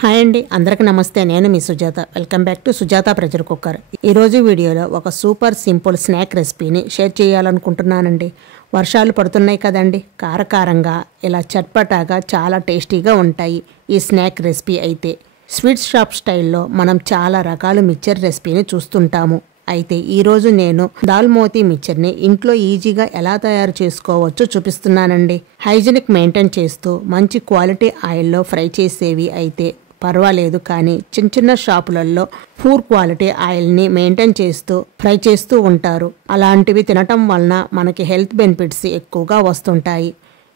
Hi అండి, అందరికీ నమస్తే. నేను మీ Sujatha. Welcome back to Sujatha pressure cooker. ఈరోజు వీడియోలో ఒక సూపర్ సింపుల్ స్నాక్ రెసిపీని షేర్ చేయాలనుకుంటున్నానండి. వర్షాలు పడుతున్నాయి కదండి, కారకారంగా ఇలా చట్పటాగా చాలా టేస్టీగా ఉంటాయి ఈ స్నాక్ రెసిపీ. అయితే స్వీట్ షాప్ స్టైల్లో మనం చాలా రకాల మిక్చర్ రెసిపీని చూస్తుంటాము. అయితే ఈరోజు నేను దాల్ మోతీ మిక్చర్ని ఇంట్లో ఈజీగా ఎలా తయారు చేసుకోవచ్చో చూపిస్తున్నానండి. హైజీనిక్ మెయింటైన్ చేస్తూ మంచి క్వాలిటీ ఆయిల్లో ఫ్రై చేసేవి అయితే పర్వాలేదు, కానీ చిన్న చిన్న షాపులలో పూర్ క్వాలిటీ ఆయిల్ని మెయింటైన్ చేస్తూ ఫ్రై చేస్తూ ఉంటారు. అలాంటివి తినటం వలన మనకి హెల్త్ బెనిఫిట్స్ ఎక్కువగా వస్తుంటాయి.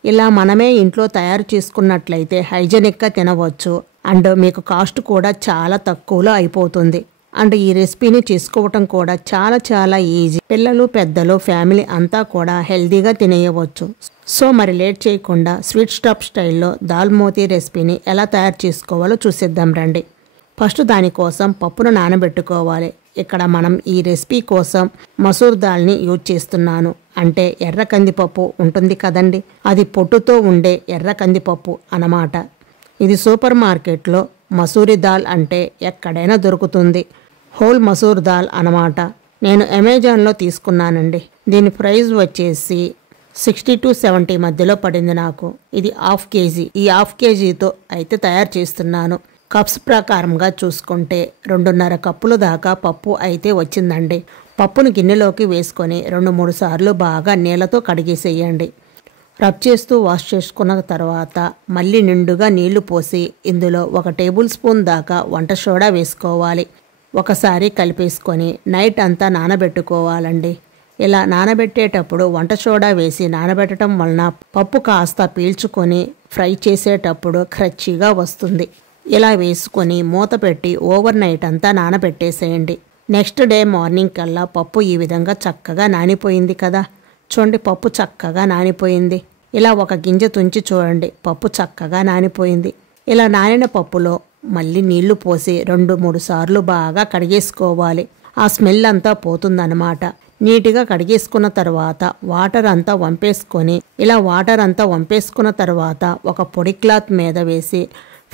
ఇలా మనమే ఇంట్లో తయారు చేసుకున్నట్లయితే హైజీనిక్గా తినవచ్చు అండ్ మీకు కాస్ట్ కూడా చాలా తక్కువలో అయిపోతుంది. అండ్ ఈ రెసిపీని చేసుకోవటం కూడా చాలా ఈజీ. పిల్లలు పెద్దలు ఫ్యామిలీ అంతా కూడా హెల్తీగా తినేయవచ్చు. సో మరి లేట్ చేయకుండా స్వీట్ షాప్ స్టైల్లో దాల్ మోతీ రెసిపీని ఎలా తయారు చేసుకోవాలో చూసేద్దాం రండి. ఫస్ట్ దానికోసం పప్పును నానబెట్టుకోవాలి. ఇక్కడ మనం ఈ రెసిపీ కోసం మసూర్ దాల్ని యూజ్ చేస్తున్నాను. అంటే ఎర్ర కందిపప్పు ఉంటుంది కదండి, అది పొట్టుతో ఉండే ఎర్ర కందిపప్పు అన్నమాట. ఇది సూపర్ మార్కెట్లో మసూరి దాల్ అంటే ఎక్కడైనా దొరుకుతుంది. హోల్ మసూర్ దాల్ అన్నమాట. నేను అమెజాన్లో తీసుకున్నానండి. దీని ప్రైస్ వచ్చేసి 60 to 70 మధ్యలో పడింది నాకు. ఇది హాఫ్ కేజీ. ఈ హాఫ్ కేజీతో అయితే తయారు చేస్తున్నాను. కప్స్ ప్రకారంగా చూసుకుంటే 2.5 కప్పుల దాకా పప్పు అయితే వచ్చిందండి. పప్పును గిన్నెలోకి వేసుకొని 2-3 సార్లు బాగా నీళ్ళతో కడిగేసేయండి. రబ్ చేస్తూ వాష్ చేసుకున్న తర్వాత మళ్ళీ నిండుగా నీళ్లు పోసి ఇందులో 1 టేబుల్ స్పూన్ దాకా వంట సోడా వేసుకోవాలి. ఒకసారి కలిపేసుకొని నైట్ అంతా నానబెట్టుకోవాలండి. ఇలా నానబెట్టేటప్పుడు వంట సోడా వేసి నానబెట్టడం వలన పప్పు కాస్త పీల్చుకొని ఫ్రై చేసేటప్పుడు క్రచ్చిగా వస్తుంది. ఇలా వేసుకొని మూత పెట్టి ఓవర్ నైట్ అంతా నానబెట్టేసేయండి. నెక్స్ట్ డే మార్నింగ్ కల్లా పప్పు ఈ విధంగా చక్కగా నానిపోయింది కదా. చూడండి, పప్పు చక్కగా నానిపోయింది. ఇలా ఒక గింజ తుంచి చూడండి, పప్పు చక్కగా నానిపోయింది. ఇలా నానిన పప్పులో మళ్ళీ నీళ్లు పోసి 2-3 సార్లు బాగా కడిగేసుకోవాలి. ఆ స్మెల్ అంతా పోతుందన్నమాట. నీట్గా కడిగేసుకున్న తర్వాత వాటర్ అంతా వంపేసుకొని ఇలా వాటర్ అంతా వంపేసుకున్న తర్వాత ఒక పొడి క్లాత్ మీద వేసి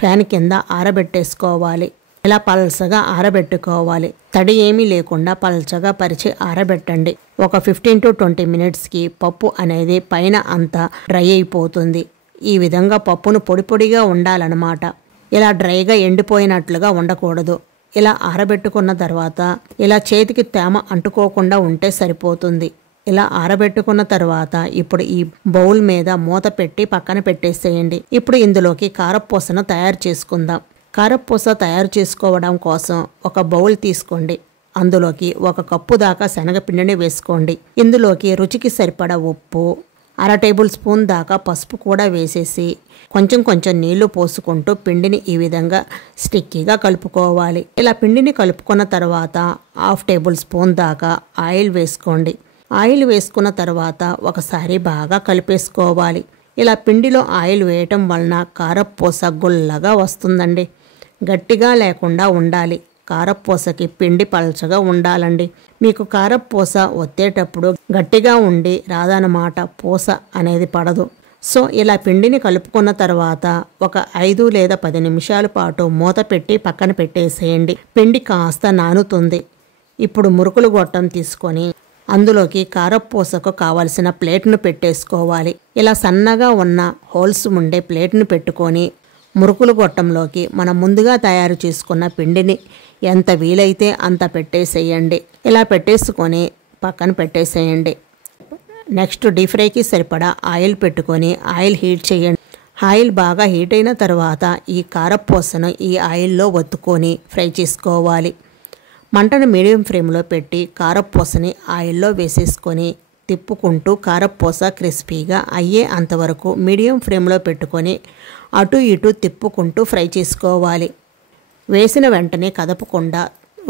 ఫ్యాన్ కింద ఆరబెట్టేసుకోవాలి. ఇలా పల్చగా ఆరబెట్టుకోవాలి. తడి ఏమీ లేకుండా పల్చగా పరిచి ఆరబెట్టండి. ఒక 15 to 20 మినిట్స్కి పప్పు అనేది పైన అంతా డ్రై అయిపోతుంది. ఈ విధంగా పప్పును పొడిగా ఉండాలన్నమాట. ఇలా డ్రైగా ఎండిపోయినట్లుగా ఉండకూడదు. ఇలా ఆరబెట్టుకున్న తర్వాత ఇలా చేతికి తేమ అంటుకోకుండా ఉంటే సరిపోతుంది. ఇలా ఆరబెట్టుకున్న తర్వాత ఇప్పుడు ఈ బౌల్ మీద మూత పెట్టి పక్కన పెట్టేసేయండి. ఇప్పుడు ఇందులోకి కారపూసను తయారు చేసుకుందాం. కారపూస తయారు చేసుకోవడం కోసం ఒక బౌల్ తీసుకోండి. అందులోకి 1 కప్పు దాకా శనగపిండిని వేసుకోండి. ఇందులోకి రుచికి సరిపడా ఉప్పు, 1/2 టేబుల్ స్పూన్ దాకా పసుపు కూడా వేసేసి కొంచెం నీళ్లు పోసుకుంటూ పిండిని ఈ విధంగా స్టిక్కీగా కలుపుకోవాలి. ఇలా పిండిని కలుపుకున్న తర్వాత 1/2 టేబుల్ స్పూన్ దాకా ఆయిల్ వేసుకోండి. ఆయిల్ వేసుకున్న తర్వాత ఒకసారి బాగా కలిపేసుకోవాలి. ఇలా పిండిలో ఆయిల్ వేయటం వలన కారపూస గుల్లగా వస్తుందండి. గట్టిగా లేకుండా ఉండాలి. కారపూసకి పిండి పల్చగా ఉండాలండి. మీకు కారపూస ఒత్తేటప్పుడు గట్టిగా ఉండి రాదన్నమాట, పూస అనేది పడదు. సో ఇలా పిండిని కలుపుకున్న తర్వాత ఒక 5 లేదా 10 నిమిషాల పాటు మూత పెట్టి పక్కన పెట్టేసేయండి. పిండి కాస్త నానుతుంది. ఇప్పుడు మురుకులు గొట్టం తీసుకొని అందులోకి కారపూసకు కావలసిన ప్లేట్ను పెట్టేసుకోవాలి. ఇలా సన్నగా ఉన్న హోల్స్ ఉండే ప్లేట్ను పెట్టుకొని మురుకులు గొట్టంలోకి మనం ముందుగా తయారు చేసుకున్న పిండిని ఎంత వీలైతే అంత పెట్టేసేయండి. ఇలా పెట్టేసుకొని పక్కన పెట్టేసేయండి. నెక్స్ట్ డీప్ ఫ్రైకి సరిపడా ఆయిల్ పెట్టుకొని ఆయిల్ హీట్ చేయండి. ఆయిల్ బాగా హీట్ అయిన తర్వాత ఈ కారపూసను ఈ ఆయిల్లో ఒత్తుకొని ఫ్రై చేసుకోవాలి. మంటను మీడియం ఫ్లేమ్లో పెట్టి కారపూసని ఆయిల్లో వేసేసుకొని తిప్పుకుంటూ కారపూస క్రిస్పీగా అయ్యే అంతవరకు మీడియం ఫ్లేమ్లో పెట్టుకొని అటు ఇటు తిప్పుకుంటూ ఫ్రై చేసుకోవాలి. వేసిన వెంటనే కదపకుండా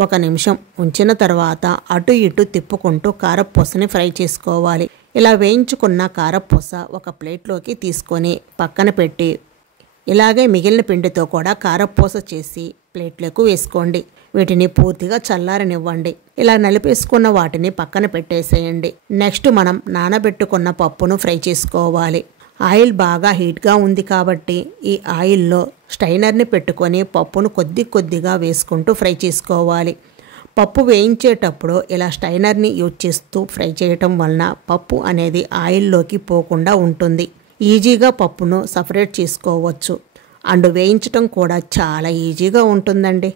1 నిమిషం ఉంచిన తర్వాత అటు ఇటు తిప్పుకుంటూ కారపూసని ఫ్రై చేసుకోవాలి. ఇలా వేయించుకున్న కారపూస ఒక ప్లేట్లోకి తీసుకొని పక్కన పెట్టి ఇలాగే మిగిలిన పిండితో కూడా కారపూస చేసి ప్లేట్లోకి వేసుకోండి. వీటిని పూర్తిగా చల్లారనివ్వండి. ఇలా నలిపేసుకున్న వాటిని పక్కన పెట్టేసేయండి. నెక్స్ట్ మనం నానబెట్టుకున్న పప్పును ఫ్రై చేసుకోవాలి. ఆయిల్ బాగా హీట్గా ఉంది కాబట్టి ఈ ఆయిల్లో స్టైనర్ని పెట్టుకొని పప్పును కొద్దిగా వేసుకుంటూ ఫ్రై చేసుకోవాలి. పప్పు వేయించేటప్పుడు ఇలా స్టైనర్ని యూజ్ చేస్తూ ఫ్రై చేయటం వలన పప్పు అనేది ఆయిల్లోకి పోకుండా ఉంటుంది. ఈజీగా పప్పును సపరేట్ చేసుకోవచ్చు అండ్ వేయించటం కూడా చాలా ఈజీగా ఉంటుందండి.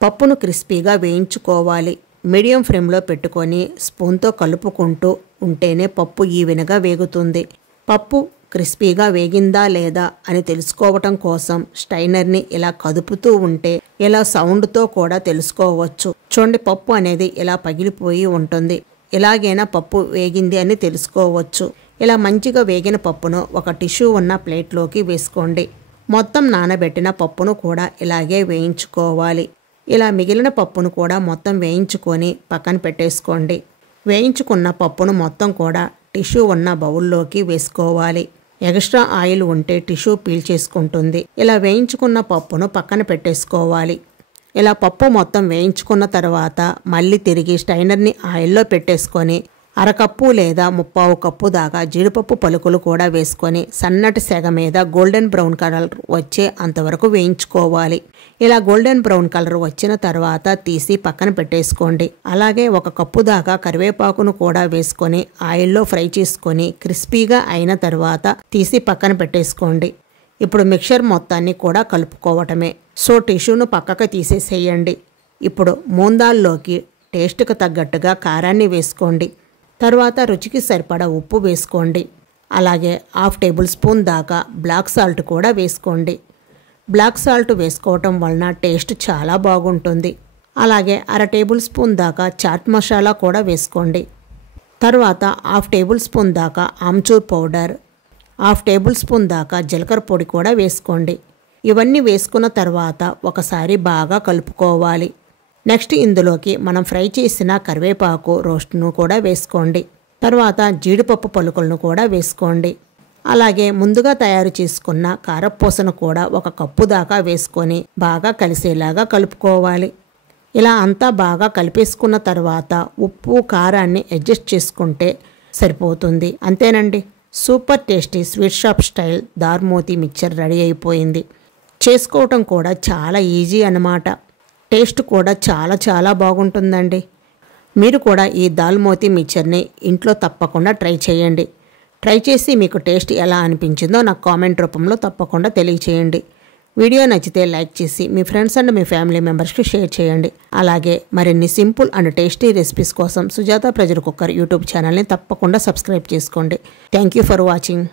పప్పును క్రిస్పీగా వేయించుకోవాలి. మీడియం ఫ్లేమ్లో పెట్టుకొని స్పూన్తో కలుపుకుంటూ ఉంటేనే పప్పు ఈవెన్గా వేగుతుంది. పప్పు క్రిస్పీగా వేగిందా లేదా అని తెలుసుకోవటం కోసం స్టైనర్ని ఇలా కదుపుతూ ఉంటే ఇలా సౌండ్తో కూడా తెలుసుకోవచ్చు. చూడండి, పప్పు అనేది ఇలా పగిలిపోయి ఉంటుంది. ఇలాగైనా పప్పు వేగింది అని తెలుసుకోవచ్చు. ఇలా మంచిగా వేగిన పప్పును ఒక టిష్యూ ఉన్న ప్లేట్లోకి వేసుకోండి. మొత్తం నానబెట్టిన పప్పును కూడా ఇలాగే వేయించుకోవాలి. ఇలా మిగిలిన పప్పును కూడా మొత్తం వేయించుకొని పక్కన పెట్టేసుకోండి. వేయించుకున్న పప్పును మొత్తం కూడా టిష్యూ ఉన్న బౌల్లోకి వేసుకోవాలి. ఎక్స్ట్రా ఆయిల్ ఉంటే టిష్యూ పీల్చేసుకుంటుంది. ఇలా వేయించుకున్న పప్పును పక్కన పెట్టేసుకోవాలి. ఇలా పప్పు మొత్తం వేయించుకున్న తర్వాత మళ్ళీ తిరిగి స్టైనర్ని ఆయిల్లో పెట్టేసుకొని అరకప్పు లేదా 1/4 కప్పు దాకా జీడిపప్పు పలుకులు కూడా వేసుకొని సన్నటి సెగ మీద గోల్డెన్ బ్రౌన్ కలర్ వచ్చే అంతవరకు వేయించుకోవాలి. ఇలా గోల్డెన్ బ్రౌన్ కలర్ వచ్చిన తర్వాత తీసి పక్కన పెట్టేసుకోండి. అలాగే 1 కప్పు దాకా కరివేపాకును కూడా వేసుకొని ఆయిల్లో ఫ్రై చేసుకొని క్రిస్పీగా అయిన తర్వాత తీసి పక్కన పెట్టేసుకోండి. ఇప్పుడు మిక్చర్ మొత్తాన్ని కూడా కలుపుకోవటమే. సో టిష్యూను పక్కకు తీసేసేయండి. ఇప్పుడు మూందాల్లోకి టేస్ట్కి తగ్గట్టుగా కారాన్ని వేసుకోండి. తర్వాత రుచికి సరిపడా ఉప్పు వేసుకోండి. అలాగే 1/2 టేబుల్ స్పూన్ దాకా బ్లాక్ సాల్ట్ కూడా వేసుకోండి. బ్లాక్ సాల్ట్ వేసుకోవటం వలన టేస్ట్ చాలా బాగుంటుంది. అలాగే 1/2 టేబుల్ స్పూన్ దాకా చాట్ మసాలా కూడా వేసుకోండి. తర్వాత 1/2 టేబుల్ స్పూన్ దాకా ఆమ్చూర్ పౌడర్, 1/2 టేబుల్ స్పూన్ దాకా జీలకర్ర పొడి కూడా వేసుకోండి. ఇవన్నీ వేసుకున్న తర్వాత ఒకసారి బాగా కలుపుకోవాలి. నెక్స్ట్ ఇందులోకి మనం ఫ్రై చేసిన కరివేపాకు రోస్ట్ను కూడా వేసుకోండి. తర్వాత జీడిపప్పు పలుకులను కూడా వేసుకోండి. అలాగే ముందుగా తయారు చేసుకున్న కారపూసను కూడా 1 కప్పు దాకా వేసుకొని బాగా కలిసేలాగా కలుపుకోవాలి. ఇలా అంతా బాగా కలిపేసుకున్న తర్వాత ఉప్పు కారాన్ని అడ్జస్ట్ చేసుకుంటే సరిపోతుంది. అంతేనండి, super tasty sweet shop style dal moti mixture ready అయిపోయింది. చేసుకోవటం కూడా చాలా ఈజీ అన్నమాట. టేస్ట్ కూడా చాలా బాగుంటుందండి. మీరు కూడా ఈ దాల్ మోతీ మిక్చర్ని ఇంట్లో తప్పకుండా ట్రై చేయండి. ట్రై చేసి మీకు టేస్ట్ ఎలా అనిపించిందో నాకు కామెంట్ రూపంలో తప్పకుండా తెలియచేయండి. వీడియో నచ్చితే లైక్ చేసి మీ ఫ్రెండ్స్ అండ్ మీ ఫ్యామిలీ మెంబర్స్కి షేర్ చేయండి. అలాగే మరిన్ని సింపుల్ అండ్ టేస్టీ రెసిపీస్ కోసం సుజాత ప్రెజర్ కుక్కర్ యూట్యూబ్ ఛానల్ని తప్పకుండా సబ్స్క్రైబ్ చేసుకోండి. Thank you for watching.